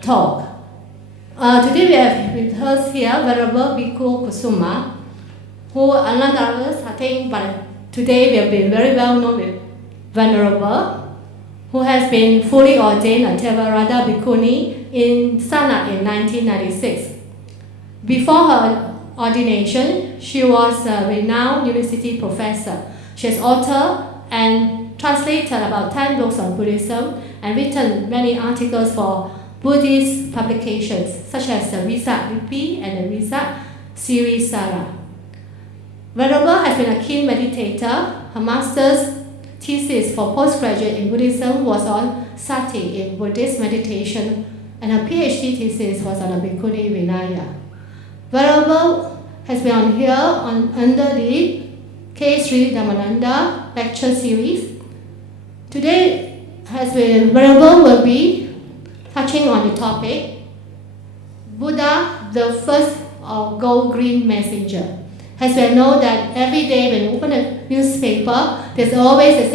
talk. Today we have with us here Venerable Bhikkhu Kusuma, who among others, I think, but today we have been very well known with Venerable, who has been fully ordained a Theravada Bhikkhuni in Sana in 1996. Before her ordination, she was a renowned university professor. She has authored and translated about 10 books on Buddhism and written many articles for Buddhist publications such as the Visa Lipi and the Visa Sirisara. Venerable has been a keen meditator. Her master's thesis for postgraduate in Buddhism was on Sati in Buddhist meditation, and her PhD thesis was on the Bhikkhuni Vinaya. Venerable has been on here under the K. Sri Dhammananda lecture series. Today Venerable will be touching on the topic Buddha, the first gold green messenger. As we know that every day when you open a newspaper, there's always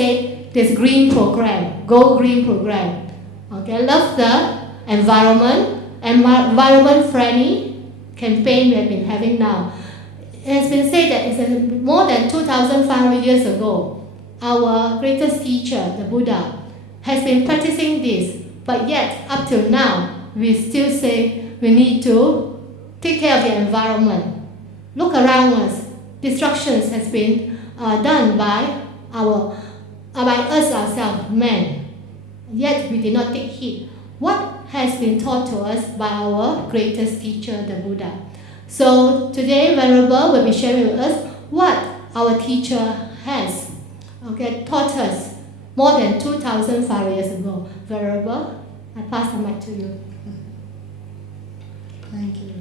this green program, gold green program. Okay, I love the environment friendly campaign we have been having now. It has been said that it's more than 2,500 years ago, our greatest teacher, the Buddha, has been practicing this, but yet up till now, we still say we need to take care of the environment. Look around us. Destructions has been done by us ourselves, men. Yet we did not take heed. What has been taught to us by our greatest teacher, the Buddha? So today, Venerable will be sharing with us what our teacher has taught us more than 2,500 years ago. Venerable, I pass the mic to you. Thank you.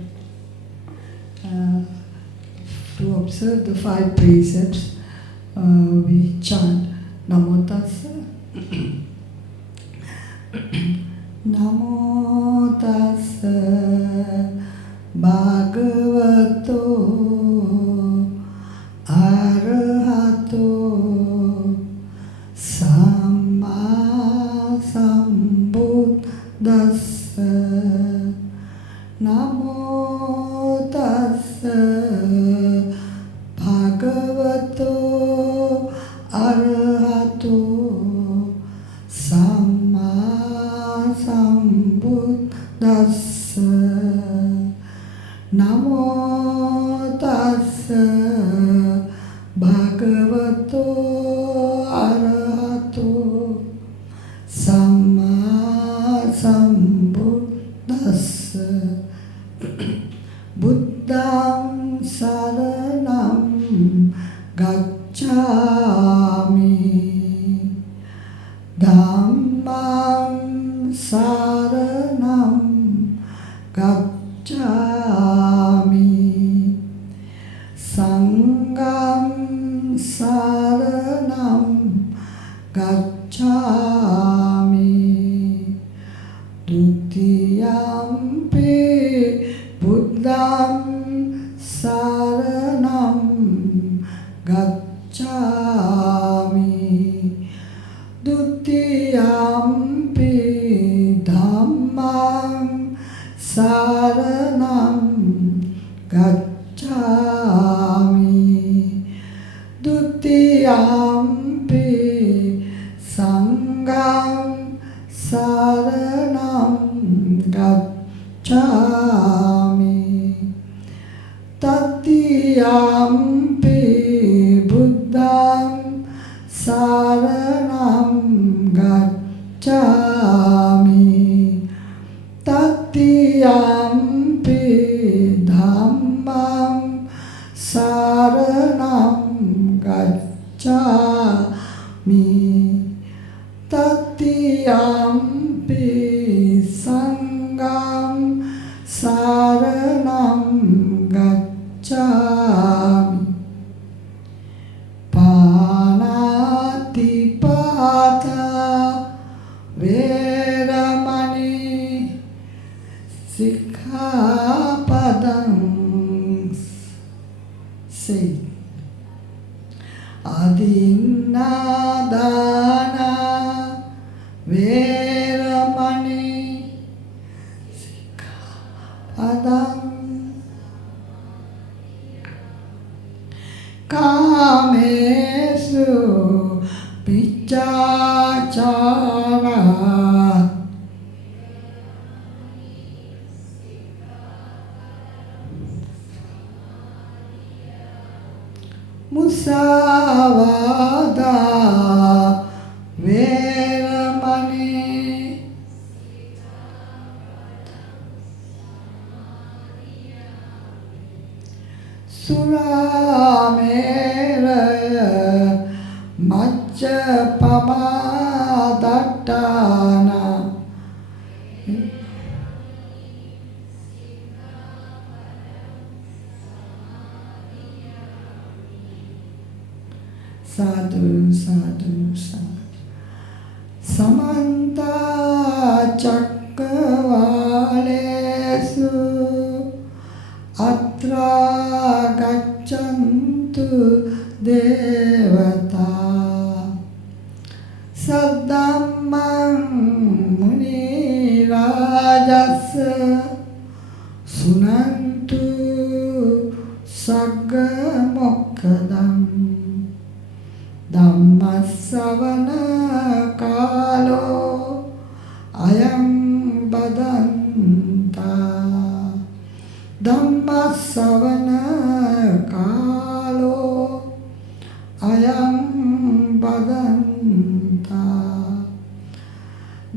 To observe the 5 precepts, we chant Namo Tassa. Namo Tassa Bhagavato Arahato Samma Sambuddhassa. Namo Tassa Bhagavato Arahato Samma Sambuddhassa. Namo Tassa Bhagavato Arahato Samma Sambuddhassa. Buddham Saranam Gacchami. Dhammam Saranam Gacchami. Sangham Saranam Gacchami. Dutiyampi Buddham Saranam Gacchami. Dutiyampi Dhammam Saranam Gacchami. Dutiyampi Sangham Saranam Gacchami. Tatiyampi Buddham Saranam Gacchami. Tatiyampi Dhammam Saranam Gacchami. Tatiyampi Sangham Saranam Gacchami. Panatipata Veramani Sikkhapadam. Say Adinadana Veramani adang kamesu piccācara musāvādā veramani surāmeraya majjapamādaṭṭāna sadhu sadhu sadhu samanta cakkavalesu atra gaccantu devata saddhammam muni rajassa sunantu sagga mokkadam Dhammasavana kālo ayam badanta Dhammasavana kālo ayam badanta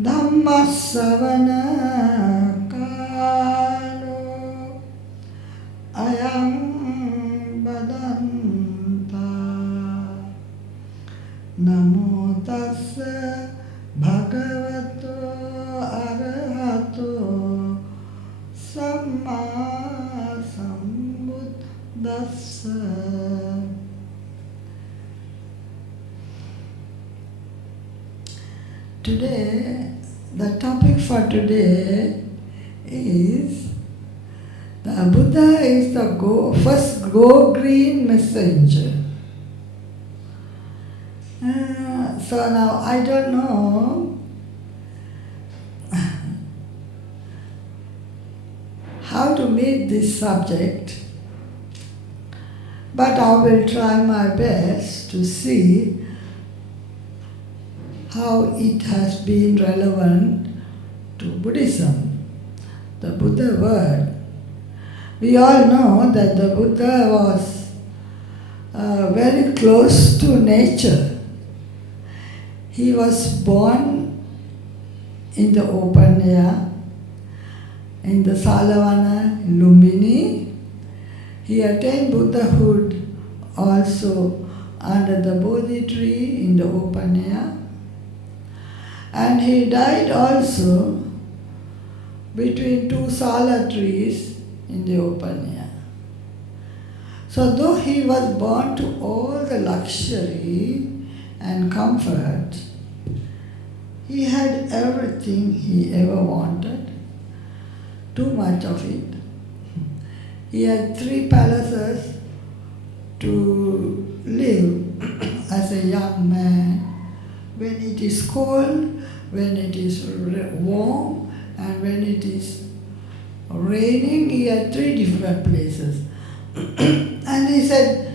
Dhammasavana kālo ayam badanta Namo tassa bhagavato arahato samma sambuddhassa. Today, the topic for today is the Buddha is the first go-green messenger. So now I don't know how to meet this subject, but I will try my best to see how it has been relevant to Buddhism. The Buddha word. We all know that the Buddha was very close to nature. He was born in the open air, in the Salavana, in Lumbini. He attained Buddhahood also under the Bodhi tree in the open air. And he died also between two Sala trees in the open air. So though he was born to all the luxury and comfort, he had everything he ever wanted, too much of it. He had 3 palaces to live as a young man. When it is cold, when it is warm, and when it is raining, he had 3 different places. And he said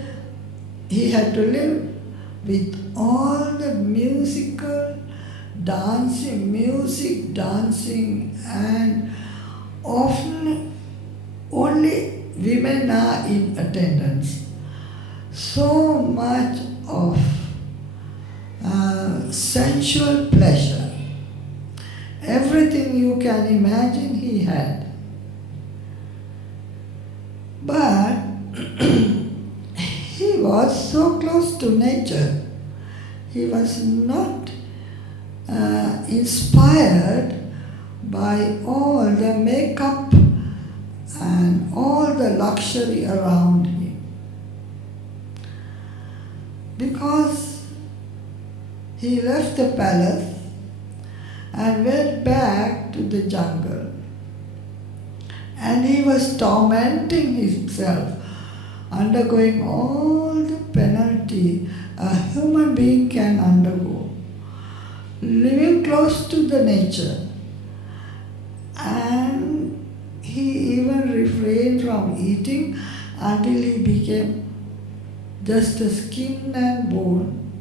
he had to live with all the music, dancing, and often only women are in attendance. So much of sensual pleasure. Everything you can imagine he had. But he was so close to nature. He was not inspired by all the makeup and all the luxury around him. Because he left the palace and went back to the jungle. And he was tormenting himself, undergoing all the penalty a human being can undergo. Living close to the nature. And he even refrained from eating until he became just a skin and bone.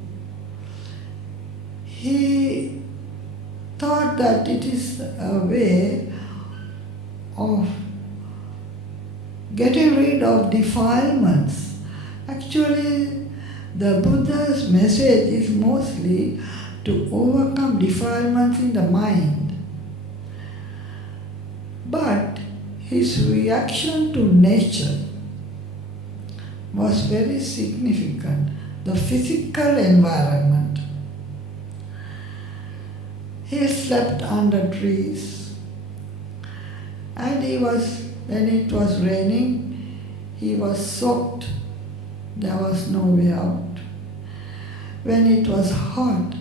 He thought that it is a way of getting rid of defilements. Actually, the Buddha's message is mostly to overcome defilements in the mind. But his reaction to nature was very significant, the physical environment. He slept under trees, and when it was raining, he was soaked. There was no way out. When it was hot,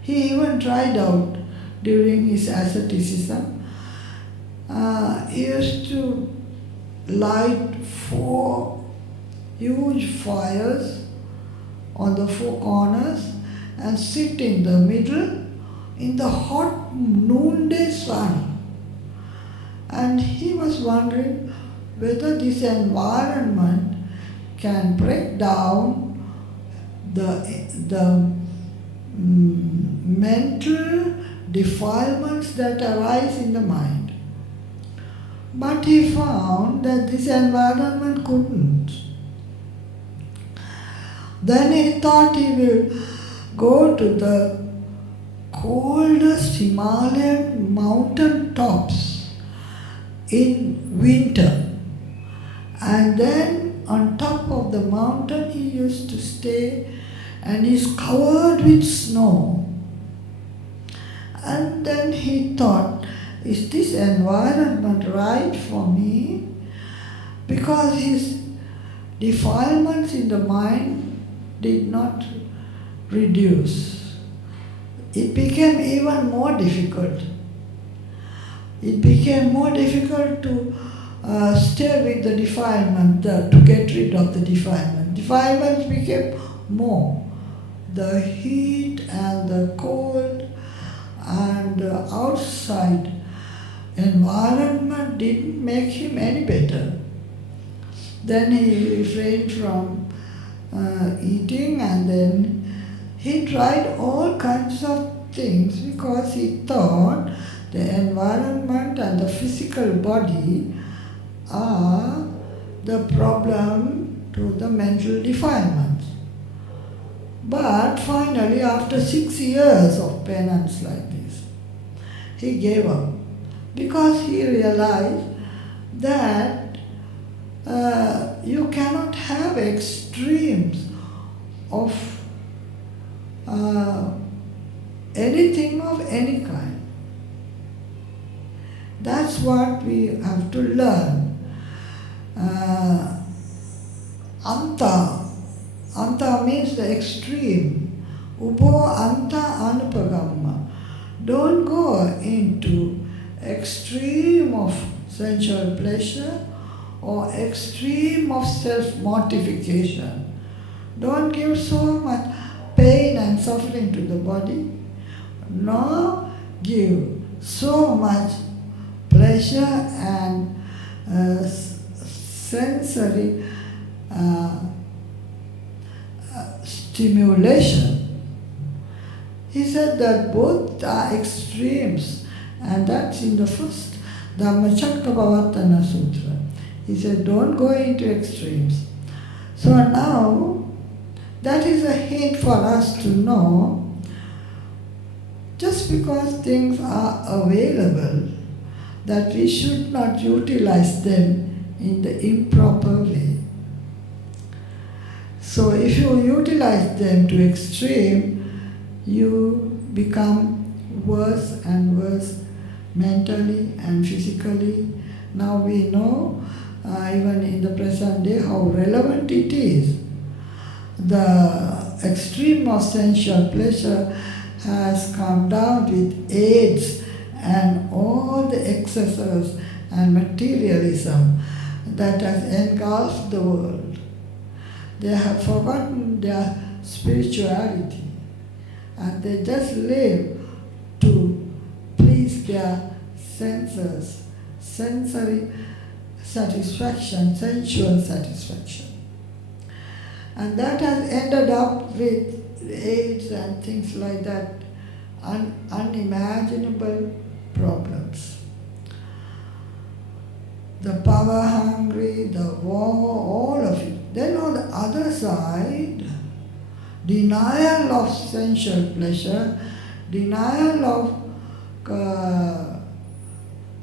he even tried out during his asceticism. He used to light 4 huge fires on the 4 corners and sit in the middle in the hot noonday sun. And he was wondering whether this environment can break down the mental defilements that arise in the mind. But he found that this environment couldn't. Then he thought he will go to the coldest Himalayan mountain tops in winter. And then on top of the mountain he used to stay, and is covered with snow. And then he thought, is this environment right for me? Because his defilements in the mind did not reduce. It became even more difficult. It became more difficult to stay with the defilement, to get rid of the defilement. Defilements became more. The heat and the cold and the outside environment didn't make him any better. Then he refrained from eating, and then he tried all kinds of things because he thought the environment and the physical body are the problem to the mental defilements. But finally, after 6 years of penance like this, he gave up because he realized that you cannot have extremes of anything of any kind. That's what we have to learn. Anta means the extreme. Upo anta anupagamma. Don't go into extreme of sensual pleasure or extreme of self-mortification. Don't give so much pain and suffering to the body, nor give so much pleasure and sensory stimulation. He said that both are extremes, and that's in the first Dhammacakkappavattana Sutra. He said, don't go into extremes. So now, that is a hint for us to know, just because things are available, that we should not utilize them in the improper way. So if you utilize them to extreme, you become worse and worse mentally and physically. Now we know, even in the present day, how relevant it is. The extreme of sensual pleasure has come down with AIDS and all the excesses and materialism that has engulfed the world. They have forgotten their spirituality, and they just live to please their senses, sensory satisfaction, sensual satisfaction. And that has ended up with AIDS and things like that, unimaginable problems. The power hungry, the war, all of it. Then on the other side, denial of sensual pleasure, denial of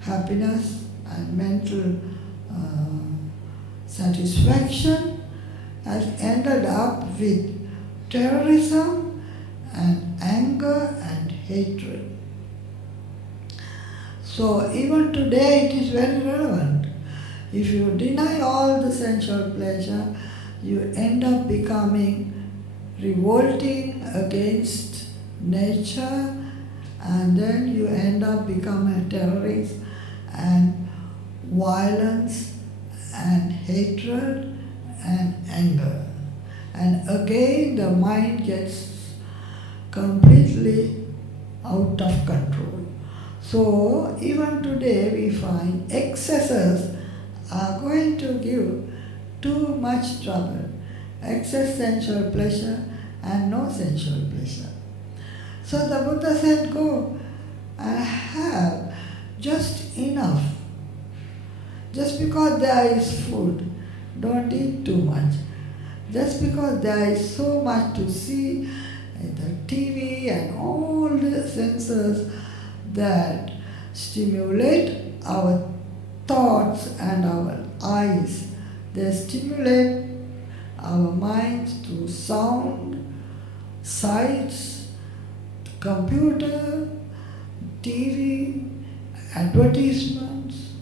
happiness and mental satisfaction has ended up with terrorism and anger and hatred. So even today it is very relevant. If you deny all the sensual pleasure, you end up becoming revolting against nature, and then you end up becoming a terrorist, and violence and hatred and anger. And again the mind gets completely out of control. So even today we find excesses are going to give too much trouble. Excess sensual pleasure and no sensual pleasure. So the Buddha said, go and have just enough. Just because there is food, don't eat too much. Just because there is so much to see in the TV and all the senses that stimulate our thoughts and our eyes, they stimulate our minds to sound, sights, computer, TV, advertisements,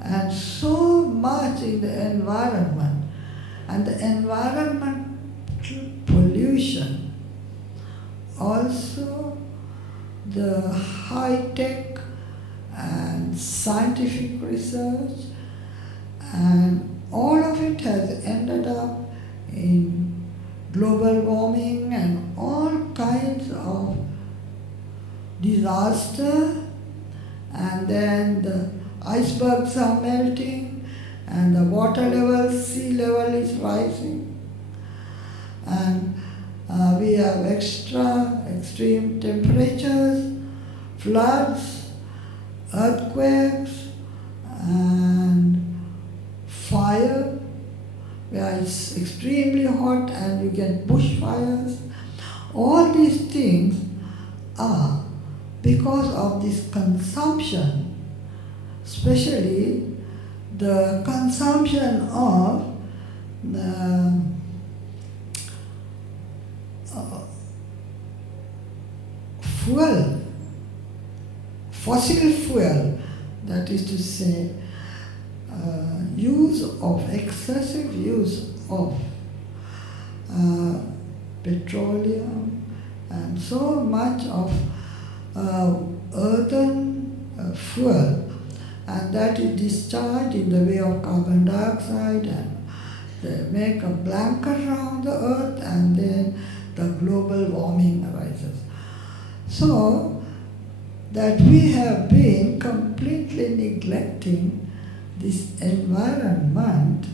and so much in the environment. And the environmental pollution, also the high-tech and scientific research, and all of it has ended up in global warming and all kinds of disaster, and then the icebergs are melting and the water level, sea level is rising, and we have extreme temperatures, floods, earthquakes, and fire, where it's extremely hot and you get bushfires. All these things are because of this consumption, especially the consumption of the fuel, fossil fuel, that is to say, excessive use of petroleum and so much of earthen fuel, and that is discharged in the way of carbon dioxide, and they make a blanket around the earth, and then the global warming arises. So that we have been completely neglecting this environment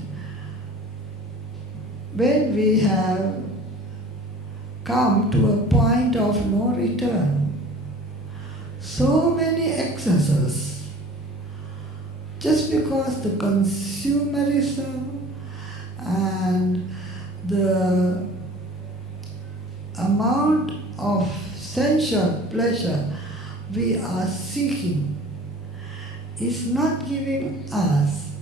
when we have come to a point of no return. So many excesses, just because the consumerism and the amount of sensual pleasure we are seeking is not giving us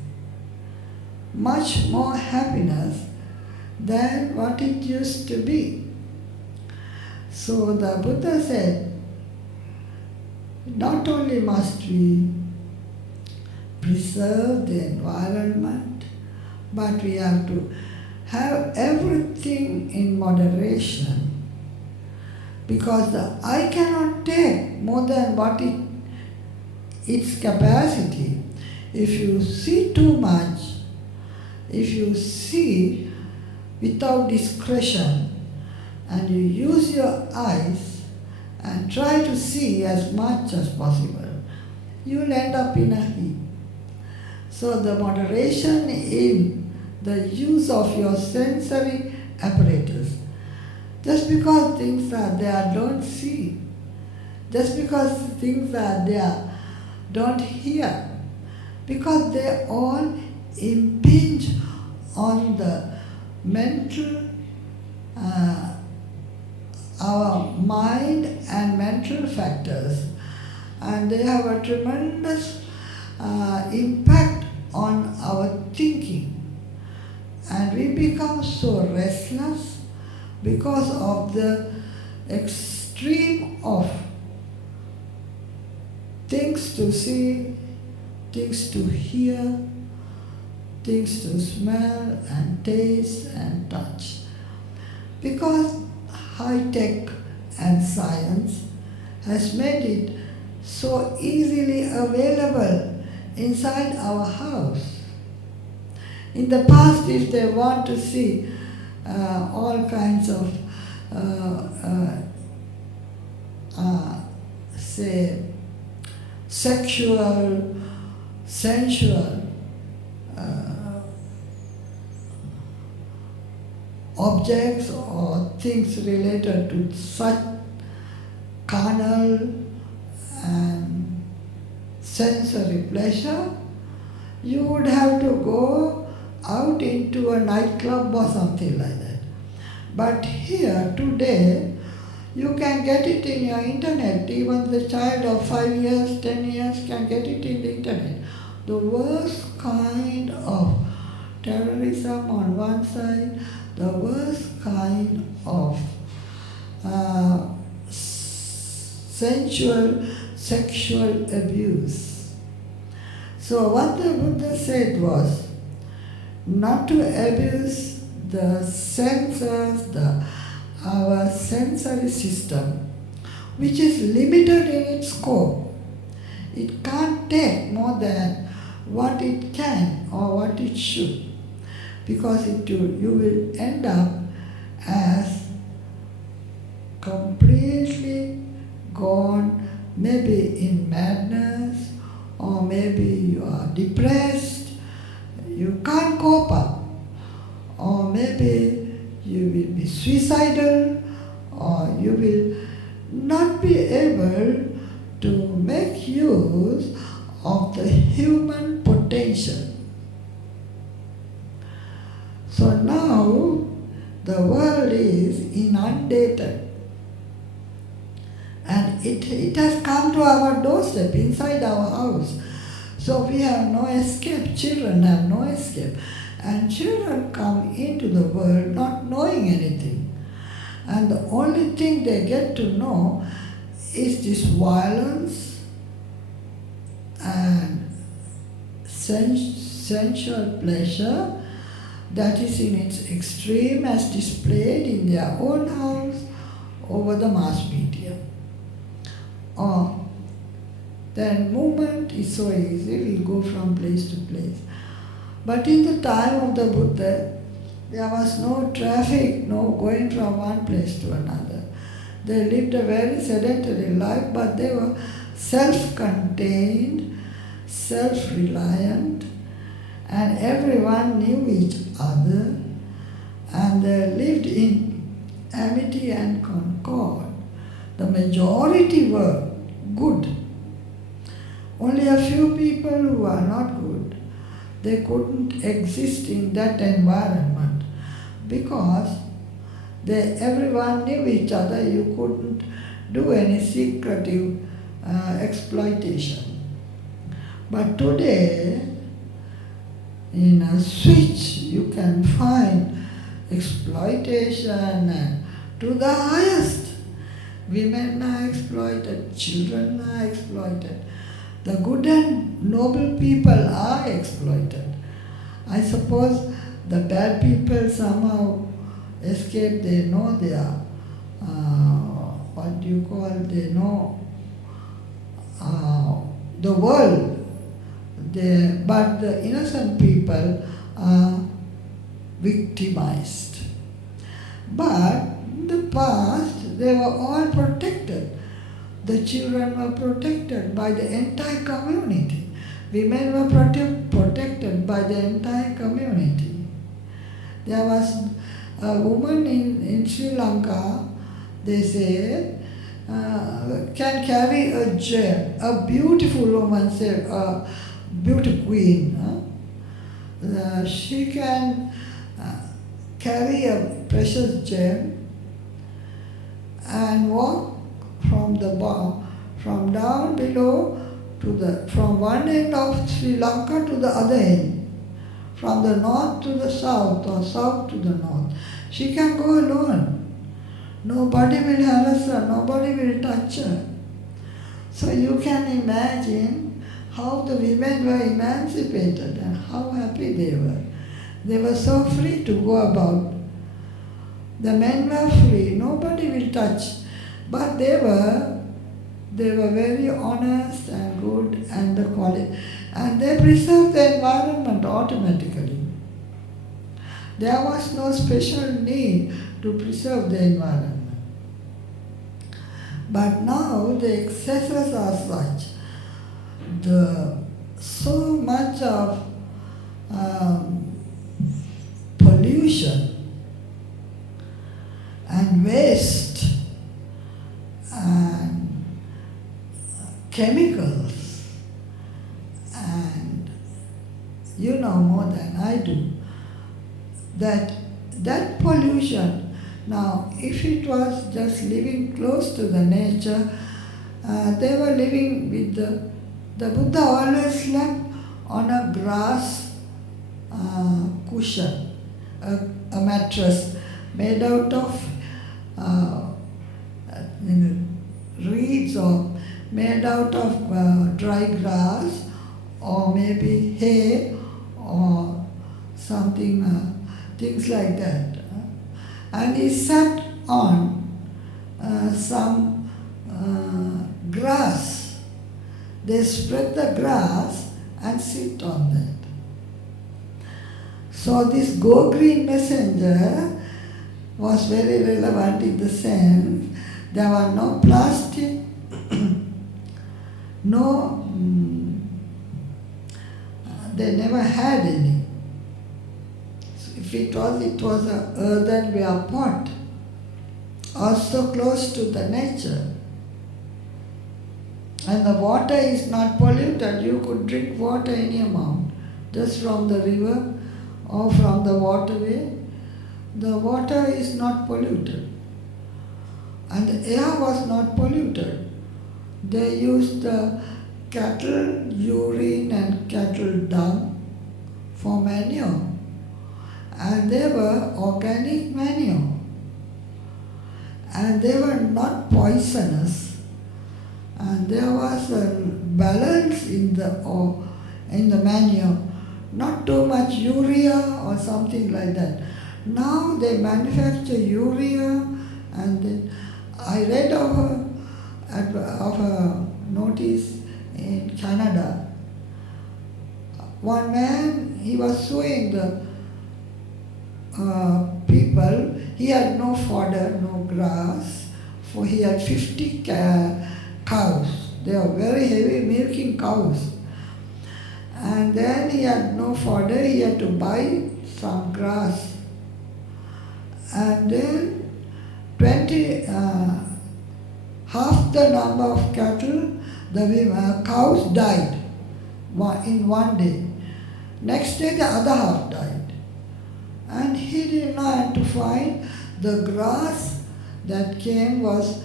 much more happiness than what it used to be. So the Buddha said, not only must we preserve the environment, but we have to have everything in moderation, because the eye cannot take more than what its capacity. If you see too much, if you see without discretion, and you use your eyes and try to see as much as possible, you will end up in a heap. So the moderation in the use of your sensory apparatus. Just because things are there, don't see. Just because things are there, don't hear. Because they all impinge on the mental, our mind and mental factors. And they have a tremendous impact on our thinking. And we become so restless because of the extreme of things to see, things to hear, things to smell and taste and touch. Because high-tech and science has made it so easily available inside our house. In the past, if they want to see all kinds of, say, sexual, sensual objects or things related to such carnal and sensory pleasure, you would have to go out into a nightclub or something like that. But here, today, you can get it in your internet. Even the child of 5 years, 10 years can get it in the internet. The worst kind of terrorism on one side, the worst kind of sensual, sexual abuse. So what the Buddha said was not to abuse the senses, our sensory system, which is limited in its scope. It can't take more than what it can or what it should, because you will end up as completely gone, maybe in madness, or maybe you are depressed, you can't cope up, or maybe you will be suicidal, or you will not be able to make use of the human potential. So now the world is inundated, and it has come to our doorstep, inside our house. So we have no escape, children have no escape. And children come into the world not knowing anything. And the only thing they get to know is this violence and sensual pleasure that is in its extreme as displayed in their own house over the mass media. Or then movement is so easy, we go from place to place. But in the time of the Buddha, there was no traffic, no going from one place to another. They lived a very sedentary life, but they were self-contained, self-reliant, and everyone knew each other, and they lived in amity and concord. The majority were good. Only a few people who are not good, they couldn't exist in that environment because everyone knew each other. You couldn't do any secretive exploitation. But today, in a switch, you can find exploitation to the highest. Women are exploited, children are exploited. The good and noble people are exploited. I suppose the bad people somehow escape. They know they are, they know the world. But the innocent people are victimized. But in the past, they were all protected. The children were protected by the entire community. Women were protected by the entire community. There was a woman in Sri Lanka, they say, can carry a gem. A beautiful woman, say, a beauty queen. She can carry a precious gem and walk from from down below from one end of Sri Lanka to the other end, from the north to the south or south to the north. She can go alone. Nobody will harass her, nobody will touch her. So you can imagine how the women were emancipated and how happy they were. They were so free to go about. The men were free, nobody will touch. But they were very honest and good and the quality. And they preserved the environment automatically. There was no special need to preserve the environment. But now the excesses are such. So much of pollution and waste and chemicals, and you know more than I do, that pollution. Now, if it was just living close to the nature, they were living with the Buddha always slept on a grass cushion, a mattress made out of reeds or made out of dry grass or maybe hay or something, things like that. And he sat on some grass. They spread the grass and sit on that. So this Go Green Messenger was very relevant in the sense there were no plastic, they never had any. So if it was an earthenware pot, also close to the nature. And the water is not polluted. You could drink water any amount, just from the river or from the waterway. The water is not polluted. And the air was not polluted. They used the cattle urine and cattle dung for manure. And they were organic manure. And they were not poisonous. And there was a balance in the manure. Not too much urea or something like that. Now they manufacture urea, and then I read of a notice in Canada. One man, he was suing the people. He had no fodder, no grass, for he had 50 cows. They are very heavy milking cows. And then he had no fodder, he had to buy some grass. And then half the number of cattle, the cows died in one day. Next day the other half died. And he did not have to find the grass that came was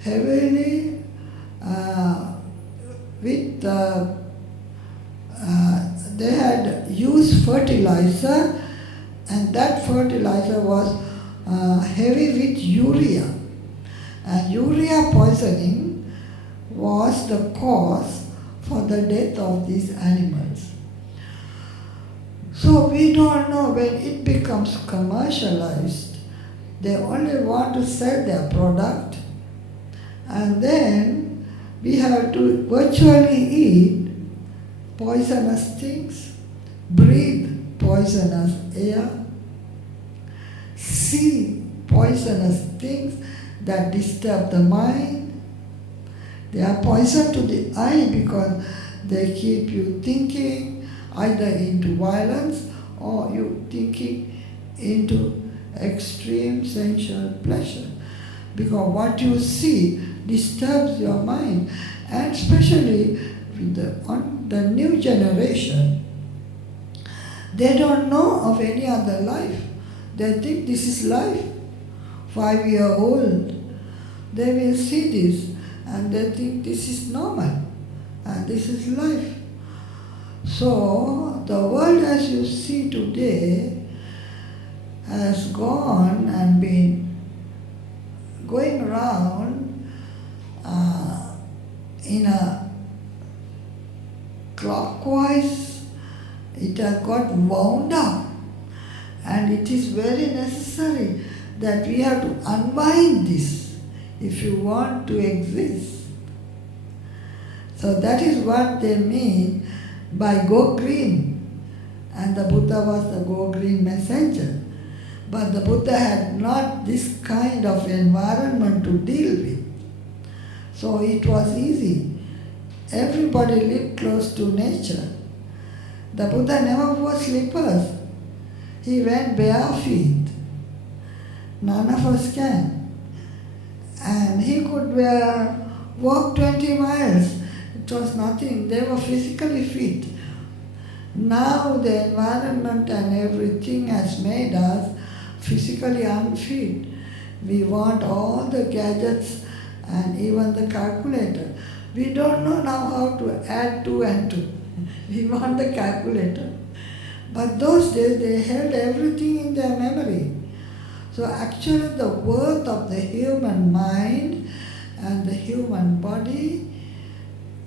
heavily they had used fertilizer, and that fertilizer was heavy with urea. And urea poisoning was the cause for the death of these animals. So we don't know when it becomes commercialized. They only want to sell their product, and then we have to virtually eat poisonous things, breathe poisonous air, see poisonous things that disturb the mind. They are poison to the eye because they keep you thinking either into violence or you thinking into extreme sensual pleasure. Because what you see disturbs your mind, and especially with the new generation, they don't know of any other life. They think this is life. 5-year-old, they will see this and they think this is normal and this is life. So the world as you see today has gone and been going around in a clockwise. It has got wound up, and it is very necessary that we have to unwind this if you want to exist. So that is what they mean by go green, and the Buddha was the go green messenger. But the Buddha had not this kind of environment to deal with. So it was easy. Everybody lived close to nature. The Buddha never wore slippers. He went bare feet. None of us can. And he could walk 20 miles. It was nothing. They were physically fit. Now the environment and everything has made us physically unfit. We want all the gadgets and even the calculator. We don't know now how to add 2 and 2. We want the calculator. But those days they held everything in their memory. So actually the worth of the human mind and the human body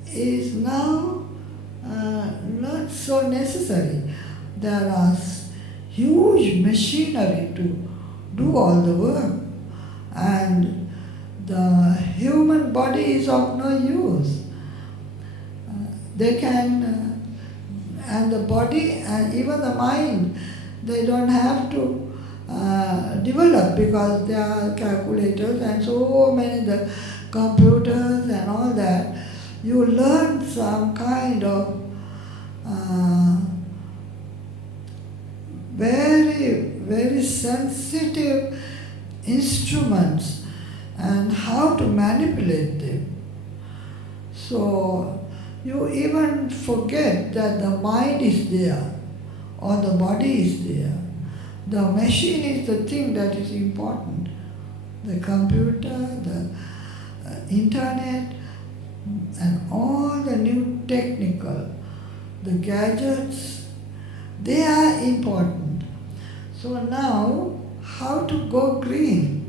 is now not so necessary. There are huge machinery to do all the work, and the human body is of no use. They can, and the body and even the mind, they don't have to develop because there are calculators and so many the computers and all that. You learn some kind of very, very sensitive instruments and how to manipulate them. So you even forget that the mind is there or the body is there. The machine is the thing that is important. The computer, the internet, and all the new technical, the gadgets, they are important. So now, how to go green?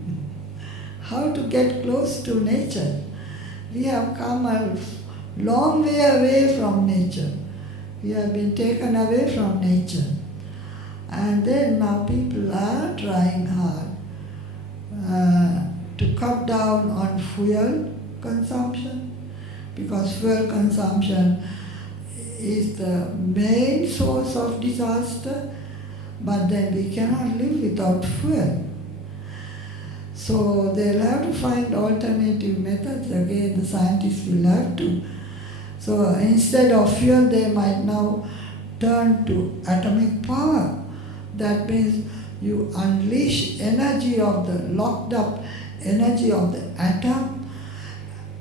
How to get close to nature? We have come a long way away from nature. We have been taken away from nature. And then now people are trying hard to cut down on fuel consumption, because fuel consumption is the main source of disaster, but then we cannot live without fuel. So they'll have to find alternative methods. Again, the scientists will have to. So instead of fuel, they might now turn to atomic power. That means you unleash energy of the locked up energy of the atom,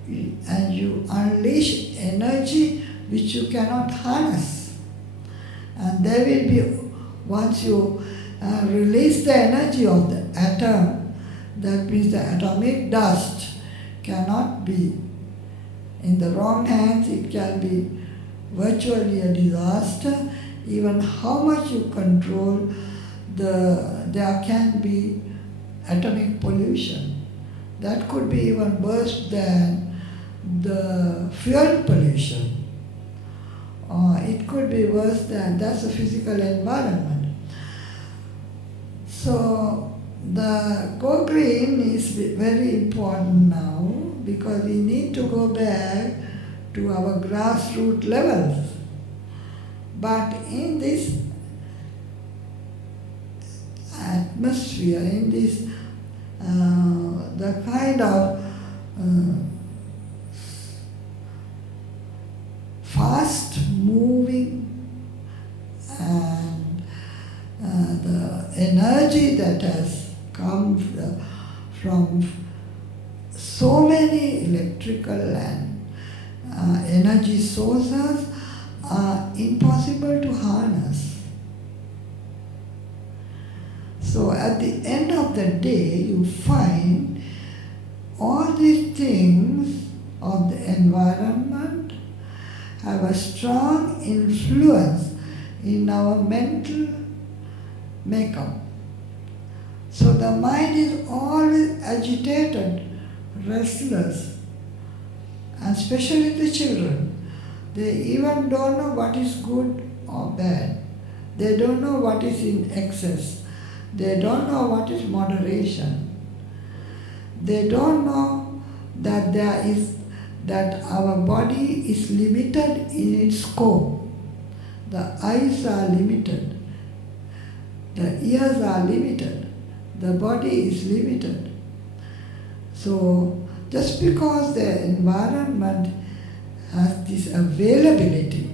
and you unleash energy which you cannot harness. And there will be, once you release the energy of the atom, that means the atomic dust cannot be in the wrong hands. It can be virtually a disaster. Even how much you control, there can be atomic pollution. That could be even worse than the fuel pollution. It could be worse than, that's a physical environment. So the Go Green is very important now, because we need to go back to our grassroots levels. But in this atmosphere, in this the kind of fast moving energy that has come from so many electrical and energy sources are impossible to harness. So at the end of the day, you find all these things of the environment have a strong influence in our mental makeup. So the mind is always agitated, restless, and especially the children. They even don't know what is good or bad. They don't know what is in excess. They don't know what is moderation. They don't know that our body is limited in its scope. The eyes are limited. The ears are limited. The body is limited. So just because the environment has this availability,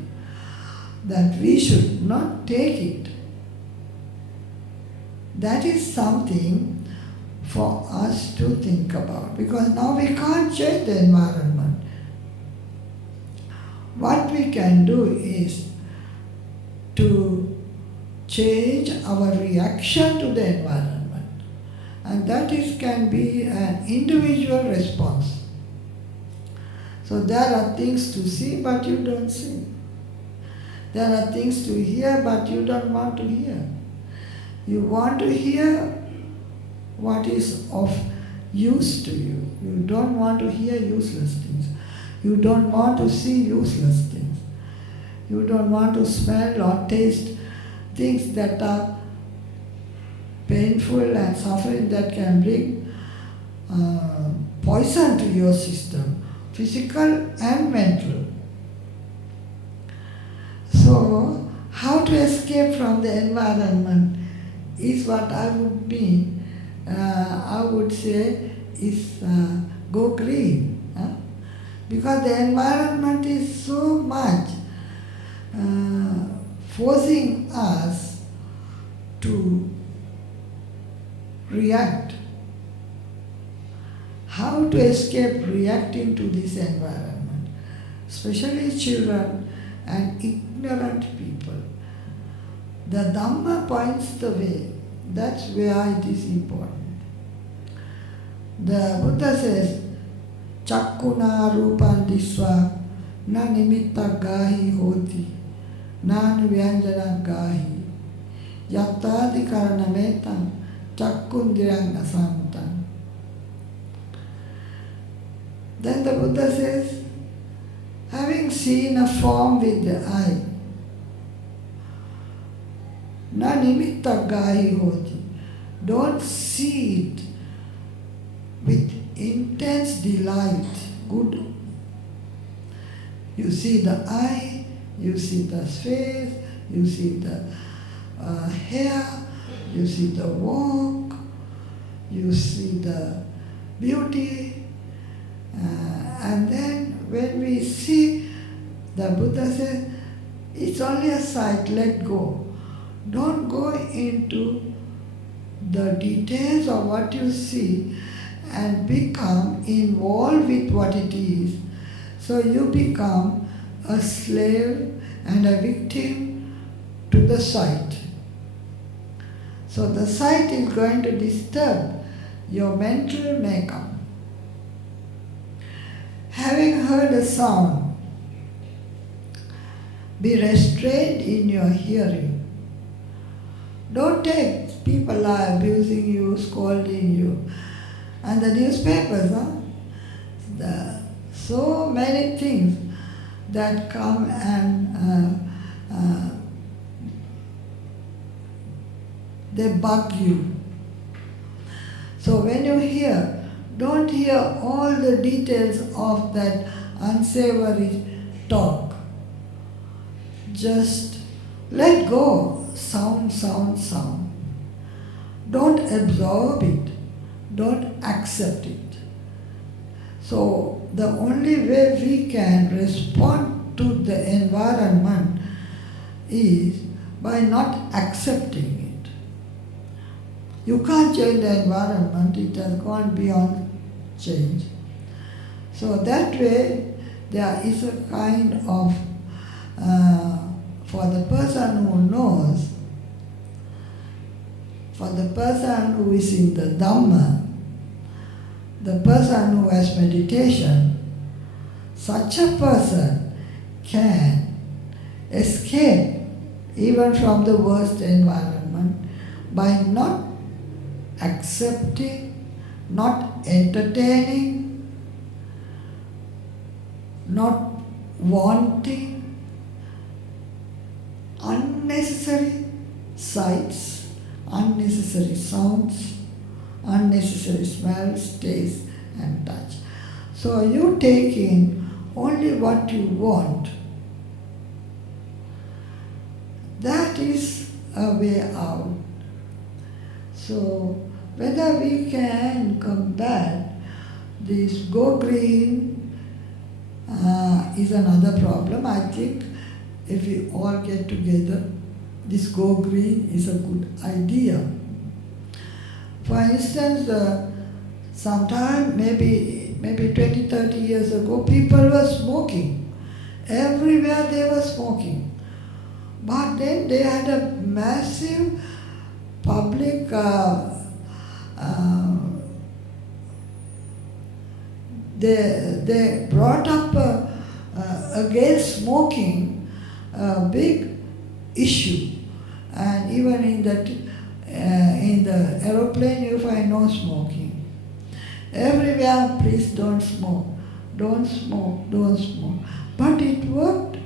that we should not take it, that is something for us to think about, because now we can't change the environment. What we can do is to change our reaction to the environment, and that can be an individual response. So there are things to see but you don't see. There are things to hear but you don't want to hear. You want to hear what is of use to you. You don't want to hear useless things. You don't want to see useless things. You don't want to smell or taste things that are painful and suffering, that can bring poison to your system, physical and mental. So, how to escape from the environment is what I would mean. I would say is go green. Because the environment is so much forcing us to react. How to escape reacting to this environment, especially children and ignorant people. The Dhamma points the way. That's where it is important. The Buddha says, Chakkuna rupan disva na nimitta gahi hoti na nivyanjana gahi yattadi karanametam chakkundirang asantam. Then the Buddha says, having seen a form with the eye, na nimitta gahi hoti, don't see it with intense delight, good. You see the eye, you see the face, you see the hair, you see the walk, you see the beauty, and then when we see, the Buddha says, it's only a sight, let go. Don't go into the details of what you see and become involved with what it is. So you become a slave and a victim to the sight. So the sight is going to disturb your mental makeup. Having heard a sound, be restrained in your hearing. Don't take people are abusing you, scolding you. And the newspapers, so many things that come and they bug you. So when you hear, don't hear all the details of that unsavory talk. Just let go, sound, sound, sound. Don't absorb it. Don't accept it. So the only way we can respond to the environment is by not accepting it. You can't change the environment, it has gone beyond change. So that way, there is a kind of, for the person who knows, for the person who is in the Dhamma, the person who has meditation, such a person can escape even from the worst environment by not accepting, not entertaining, not wanting unnecessary sights, unnecessary sounds, unnecessary smells, taste and touch. So you take in only what you want. That is a way out. So whether we can combat this go green is another problem. I think if we all get together, this go green is a good idea. For instance, sometime maybe 20, 30 years ago, people were smoking. Everywhere they were smoking. But then they had a massive public they brought up against smoking a big issue, and even in the aeroplane you find no smoking. Everywhere, please don't smoke, don't smoke, don't smoke. But it worked.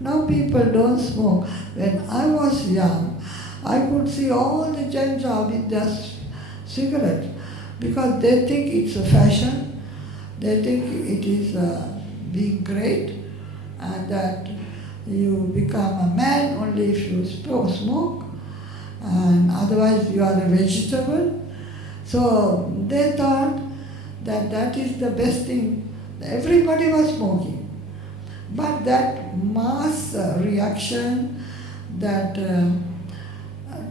Now people don't smoke. When I was young, I could see all the gents are with their cigarettes because they think it's a fashion. They think it is being great, and that you become a man only if you smoke, and otherwise you are a vegetable. So they thought that that is the best thing. Everybody was smoking. But that mass reaction that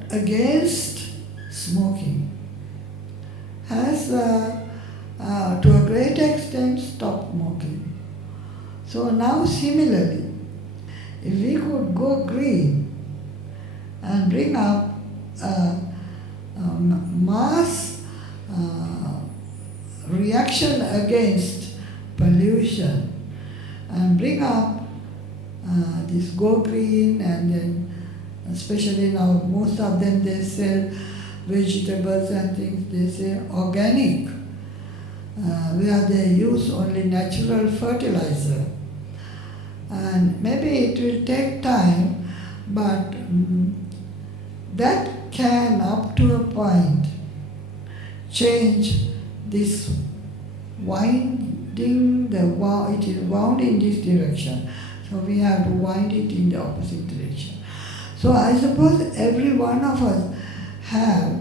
against smoking has to a great extent stopped smoking. So now similarly, if we could go green and bring up mass reaction against pollution and bring up this go green, and then especially now most of them they sell vegetables and things, they say organic, where they use only natural fertilizer. And maybe it will take time, but that can up to a point change this winding, it is wound in this direction. So we have to wind it in the opposite direction. So I suppose every one of us have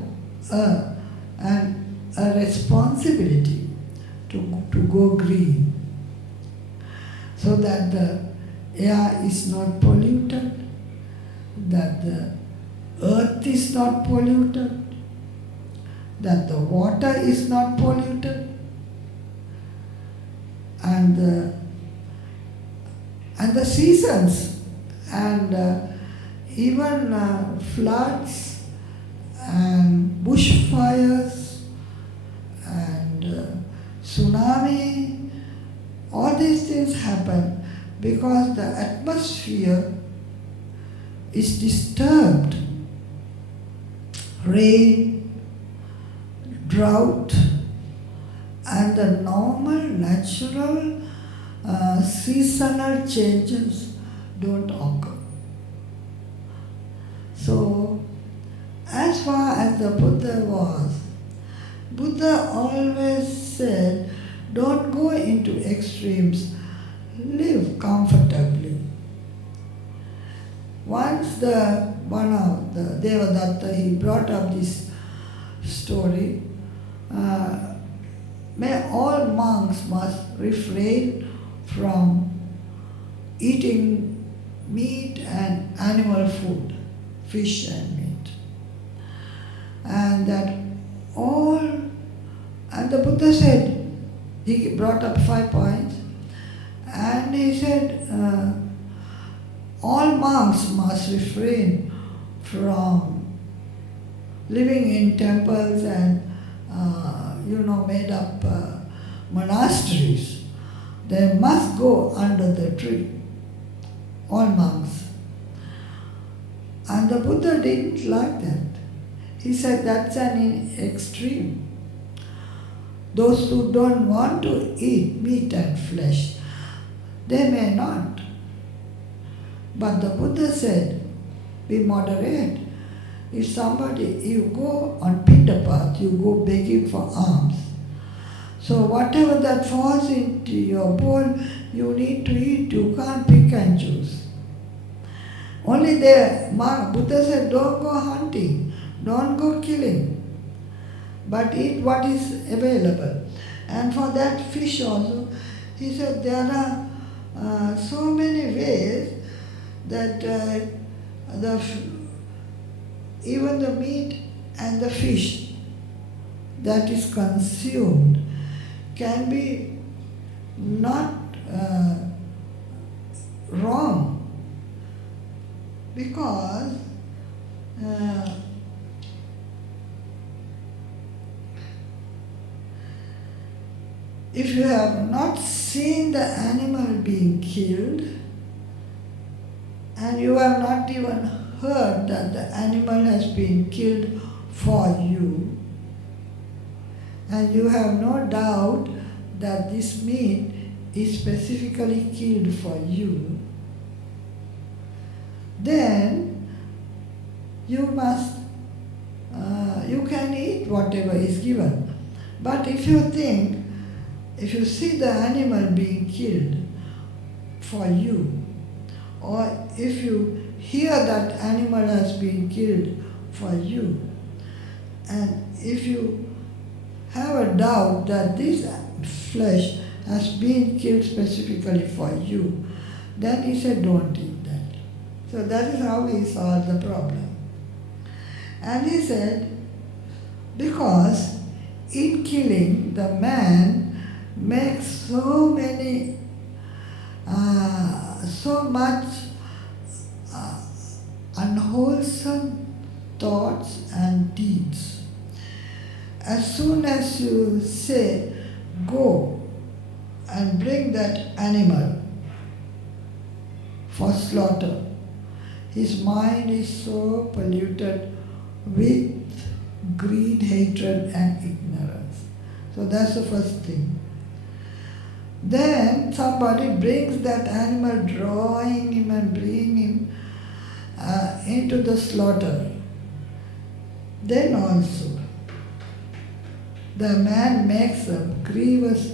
a responsibility to go green, so that the air is not polluted, that the earth is not polluted, that the water is not polluted, and the seasons, and even floods and bushfires and tsunami, all these things happen because the atmosphere is disturbed. Rain, drought, and the normal, natural, seasonal changes don't occur. So, as far as the Buddha was, Buddha always said, don't go into extremes, live comfortably. Once one of the Devadatta, he brought up this story, may all monks must refrain from eating meat and animal food, fish and meat. and that all, and the Buddha said, he brought up 5 points, and he said, all monks must refrain from living in temples and, made up monasteries. They must go under the tree, all monks. And the Buddha didn't like that. He said that's an extreme. Those who don't want to eat meat and flesh, they may not. But the Buddha said, be moderate. If you go on Pindapat, you go begging for alms. So whatever that falls into your bowl, you need to eat. You can't pick and choose. Only there, Buddha said, don't go hunting, don't go killing, but eat what is available. And for that fish also, he said there are so many ways that even the meat and the fish that is consumed can be not wrong, because if you have not seen the animal being killed, and you have not even heard that the animal has been killed for you, and you have no doubt that this meat is specifically killed for you, then you can eat whatever is given. But if you see the animal being killed for you, or if you hear that animal has been killed for you, and if you have a doubt that this flesh has been killed specifically for you, then he said, don't eat that. So that is how he solved the problem. And he said, because in killing, the man makes so much unwholesome thoughts and deeds. As soon as you say, go and bring that animal for slaughter, his mind is so polluted with greed, hatred and ignorance. So that's the first thing. Then somebody brings that animal, drawing him and bringing him into the slaughter. Then also, the man makes a grievous,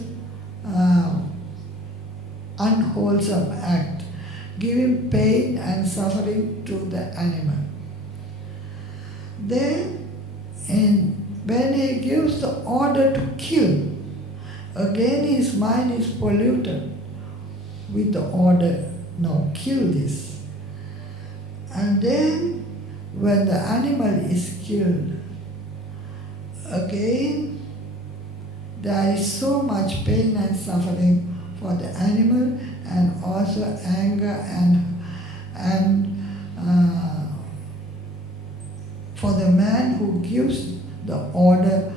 unwholesome act, giving pain and suffering to the animal. Then, when he gives the order to kill, again his mind is polluted with the order, now kill this. And then, when the animal is killed, again there is so much pain and suffering for the animal, and also anger and for the man who gives the order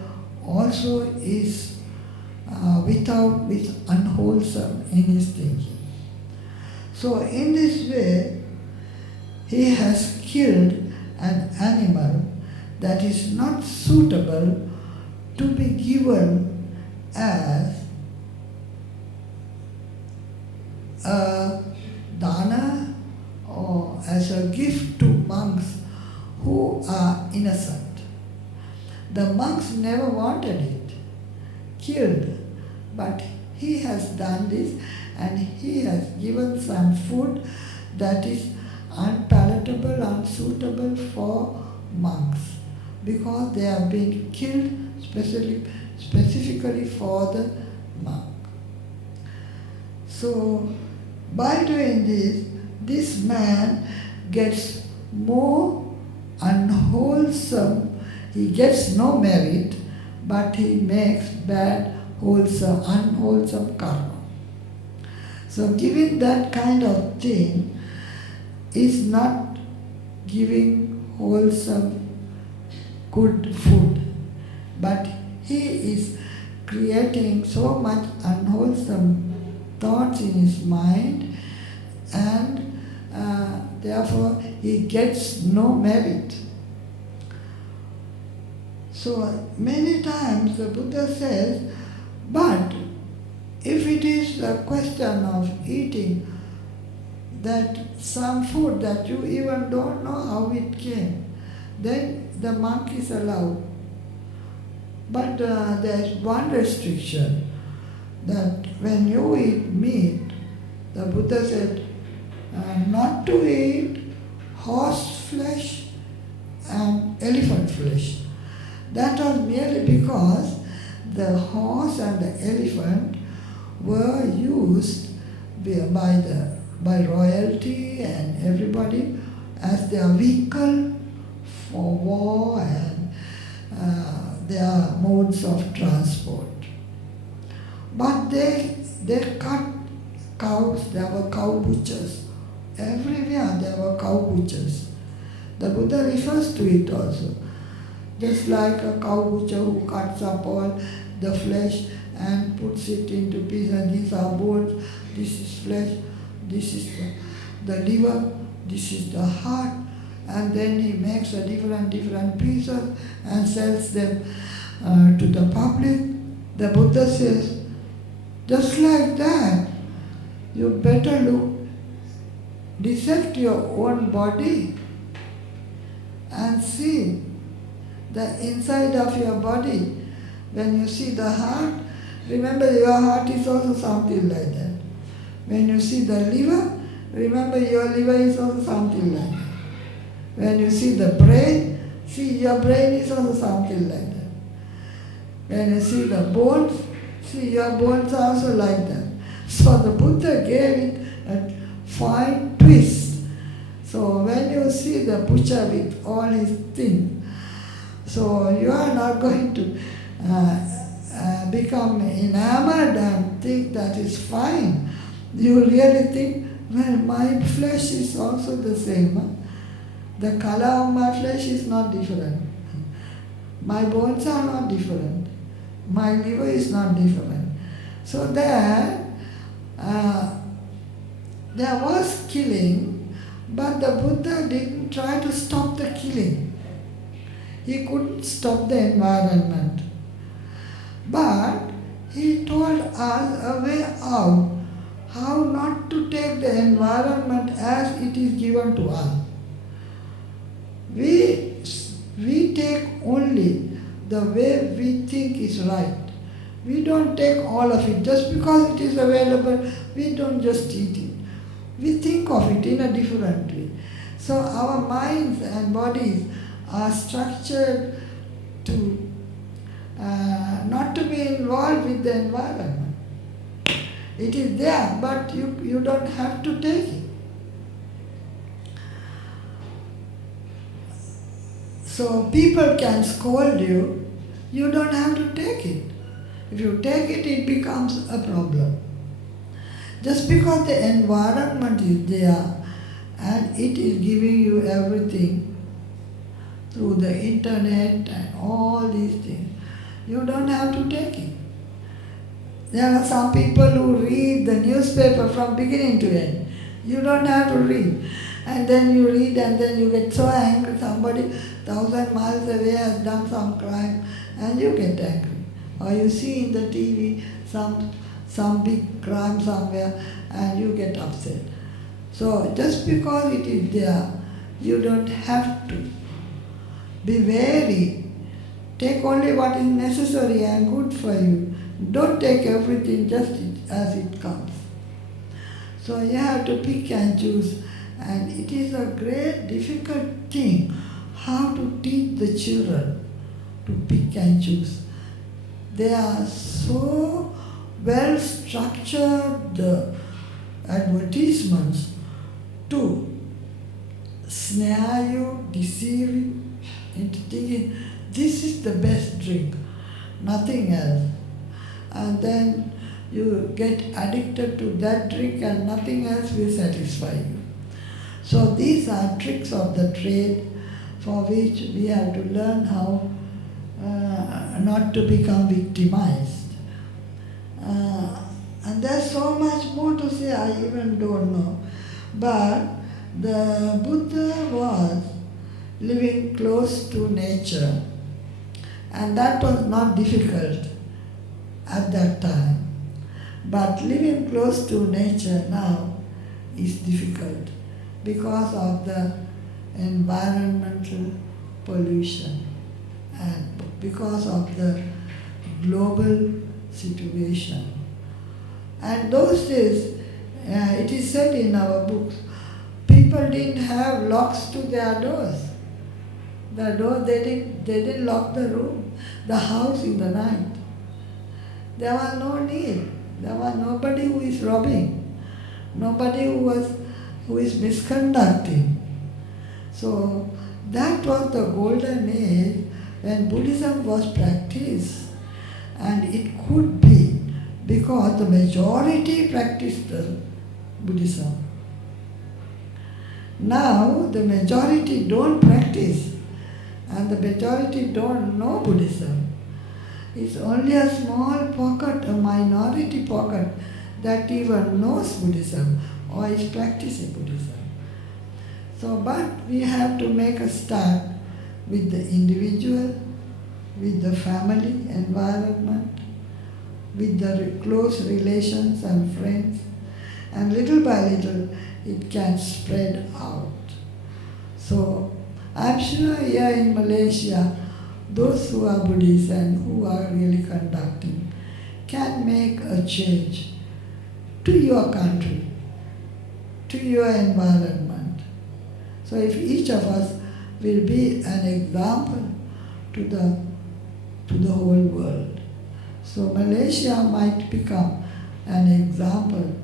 also is with unwholesome in his thinking. So in this way, he has killed an animal that is not suitable to be given as a dana or as a gift to monks who are innocent. The monks never wanted it killed, but he has done this, and he has given some food that is unpalatable, unsuitable for monks, because they have been killed specifically for the monk. So by doing this man gets more unwholesome he gets no merit, but he makes bad, wholesome, unwholesome karma. So giving that kind of thing is not giving wholesome, good food, but he is creating so much unwholesome thoughts in his mind, and therefore he gets no merit. So many times the Buddha says, but if it is a question of eating that some food that you even don't know how it came, then the monk is allowed. But there is one restriction, that when you eat meat, the Buddha said not to eat horse flesh and elephant flesh. That was merely because the horse and the elephant were used by royalty and everybody as their vehicle for war and their modes of transport. But they cut cows, there were cow butchers. Everywhere there were cow butchers. The Buddha refers to it also. Just like a cow butcher who cuts up all the flesh and puts it into pieces. These are bones, this is flesh, this is the liver, this is the heart, and then he makes a different pieces and sells them to the public. The Buddha says, just like that, you better dissect your own body and see the inside of your body. When you see the heart, remember your heart is also something like that. When you see the liver, remember your liver is also something like that. When you see the brain, see your brain is also something like that. When you see the bones, see your bones are also like that. So the Buddha gave it a fine twist. So when you see the butcher with all his things, so you are not going to become enamored and think that is fine. You really think, well, my flesh is also the same. Huh? The color of my flesh is not different. My bones are not different. My liver is not different. So there was killing, but the Buddha didn't try to stop the killing. He couldn't stop the environment. But he told us a way out, how not to take the environment as it is given to us. We take only the way we think is right. We don't take all of it. Just because it is available, we don't just eat it. We think of it in a different way. So our minds and bodies are structured to not to be involved with the environment. It is there, but you don't have to take it. So people can scold you, you don't have to take it. If you take it, it becomes a problem. Just because the environment is there and it is giving you everything through the internet and all these things, you don't have to take it. There are some people who read the newspaper from beginning to end. You don't have to read. And then you read and then you get so angry, somebody 1,000 miles away has done some crime and you get angry. Or you see in the TV some big crime somewhere and you get upset. So just because it is there, you don't have to. Be wary. Take only what is necessary and good for you. Don't take everything just as it comes. So you have to pick and choose. And it is a great difficult thing how to teach the children to pick and choose. They are so well structured, the advertisements, to snare you, deceive you into thinking this the best drink, nothing else. And then you get addicted to that drink and nothing else will satisfy you. So these are tricks of the trade for which we have to learn how not to become victimized. And there's so much more to say, I even don't know. But the Buddha was living close to nature, and that was not difficult at that time. But living close to nature now is difficult because of the environmental pollution and because of the global situation. And those days, it is said in our books, people didn't have locks to their doors. The door, they didn't lock the room, the house in the night. There was no need. There was nobody who is robbing, nobody who is misconducting. So that was the golden age when Buddhism was practiced, and it could be because the majority practiced the Buddhism. Now the majority don't practice and the majority don't know Buddhism. It's only a small pocket, a minority pocket, that even knows Buddhism or is practicing Buddhism. So, but we have to make a start with the individual, with the family environment, with the close relations and friends, and little by little it can spread out. So, I'm sure here in Malaysia, those who are Buddhists and who are really conducting can make a change to your country, to your environment. So if each of us will be an example to the whole world. So Malaysia might become an example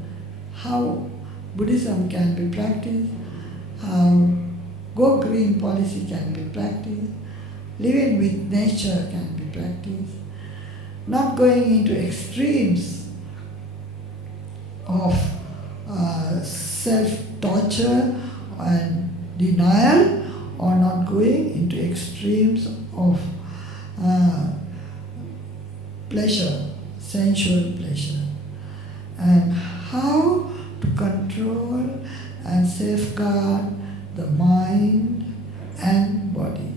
how Buddhism can be practiced, how Go Green policy can be practiced, living with nature can be practiced, not going into extremes of self-torture and denial, or not going into extremes of pleasure, sensual pleasure, and how to control and safeguard the mind and body.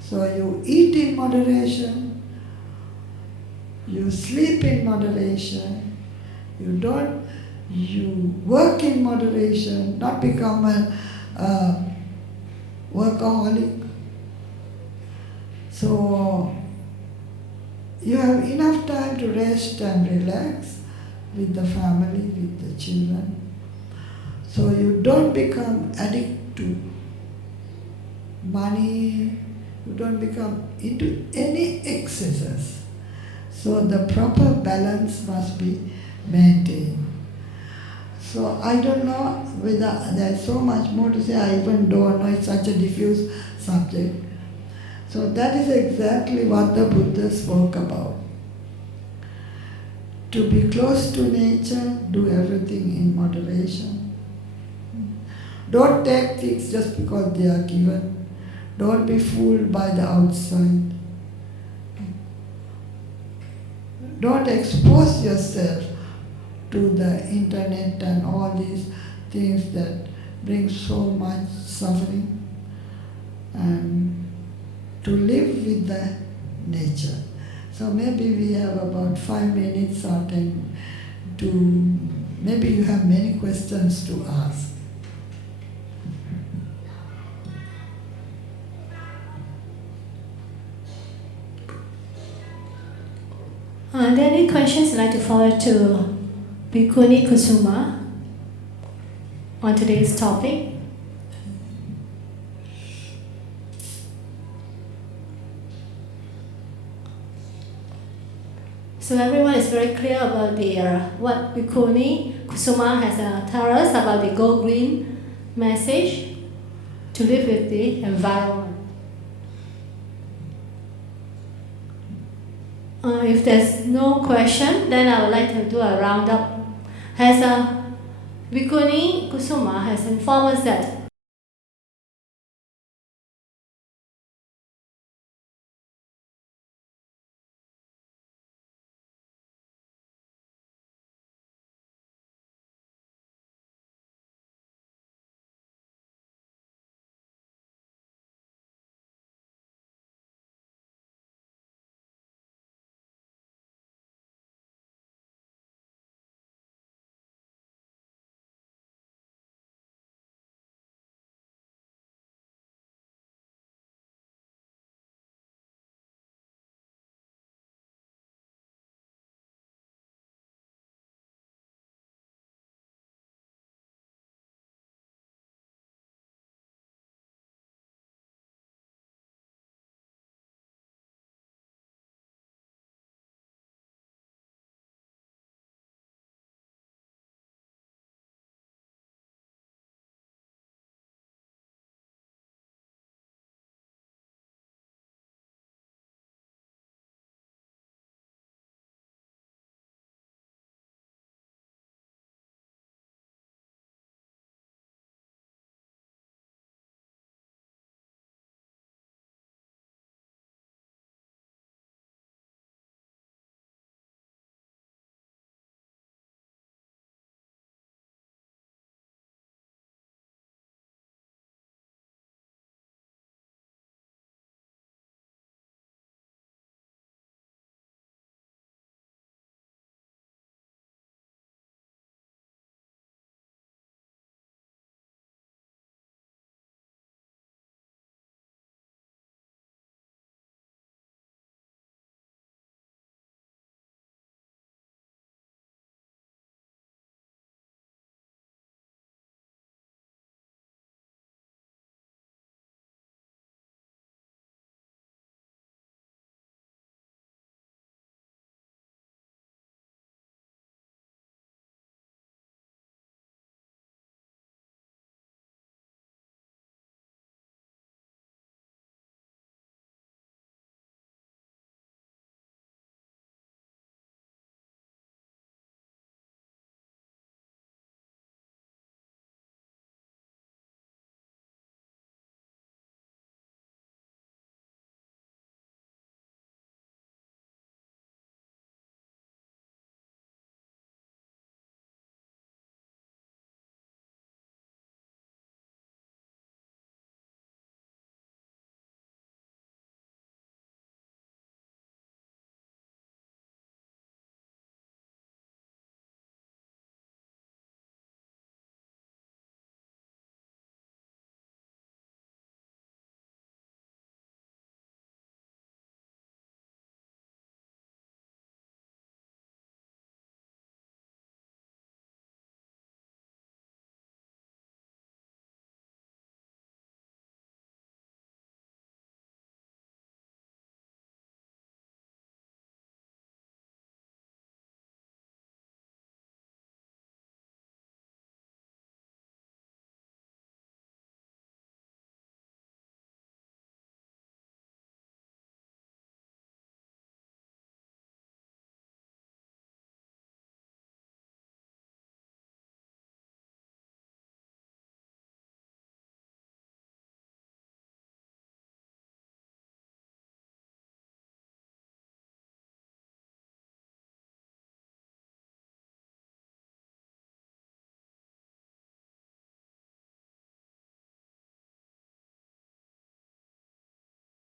So you eat in moderation, you sleep in moderation, you work in moderation, not become a workaholic. So you have enough time to rest and relax with the family, with the children. So you don't become addicted to money, you don't become into any excesses. So the proper balance must be maintained. So I don't know whether there's so much more to say, I even don't know, it's such a diffuse subject. So that is exactly what the Buddha spoke about. To be close to nature, do everything in moderation. Don't take things just because they are given. Don't be fooled by the outside. Don't expose yourself to the internet and all these things that bring so much suffering. And to live with the nature. So maybe we have about 5 minutes or 10 to, maybe you have many questions to ask. Are there any questions you'd like to forward to Bhikkhuni Kusuma on today's topic? So everyone is very clear about the what Bhikkhuni Kusuma has tell us about the Go Green message to live with the environment. If there's no question, then I would like to do a roundup. Bhikkhuni Kusuma has informed us that